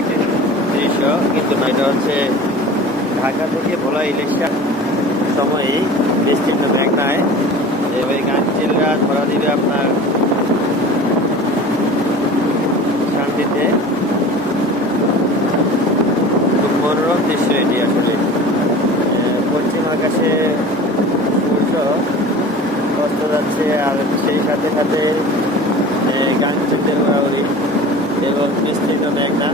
একটি দৃশ্য, কিন্তু না, এটা হচ্ছে ঢাকা থেকে ভোলা ইলেকশন সময়েই বিস্তীর্ণ মেঘনায় এভাবে গাছচিলরা ধরা দিবে আপনার শান্তিতে। খুব মনোরম দৃশ্য এটি আসলে। পশ্চিম আকাশে সূর্য অস্ত যাচ্ছে, আর সেই সাথে সাথে গাছচিলদের উড়াউড়ি এবং বিস্তীর্ণ মেঘনা।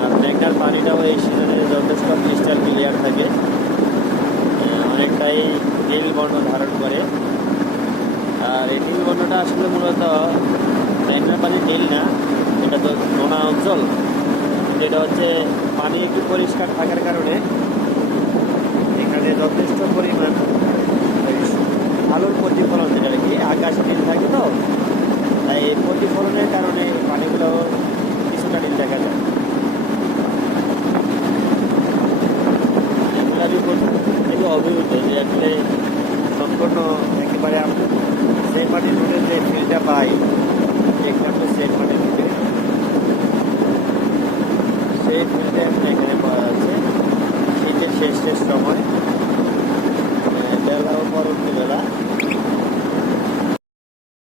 আর মেঘনার পানিটাও এই সিজনে যথেষ্ট ক্রিস্টাল ক্লিয়ার থাকে, অনেকটাই নীল বর্ণ ধারণ করে। আর এই নীল বর্ণটা আসলে মূলত মেঘনার পানি নীল না, এটা তো নোনা অঞ্চল, যেটা হচ্ছে পানি একটু পরিষ্কার থাকার কারণে এখানে যথেষ্ট পরিমাণ আলোর প্রতিফলন, যেটা আর কি আকাশ নীল থাকে, তো তাই এই প্রতিফলনের কারণে পানিগুলো কিছুটা নীল দেখা যায়। অভিভূত যে আসলে সম্পূর্ণ একেবারে সেন্ট মার্টিন রোডের যে ফিলটা পাই, এক্সাম্পল সেন্ট মার্টিন রোডে, সেই ফিলটা এখন এখানে পাওয়া যাচ্ছে। শীতের শেষ সময়, বেলা ও পরবর্তী বেলা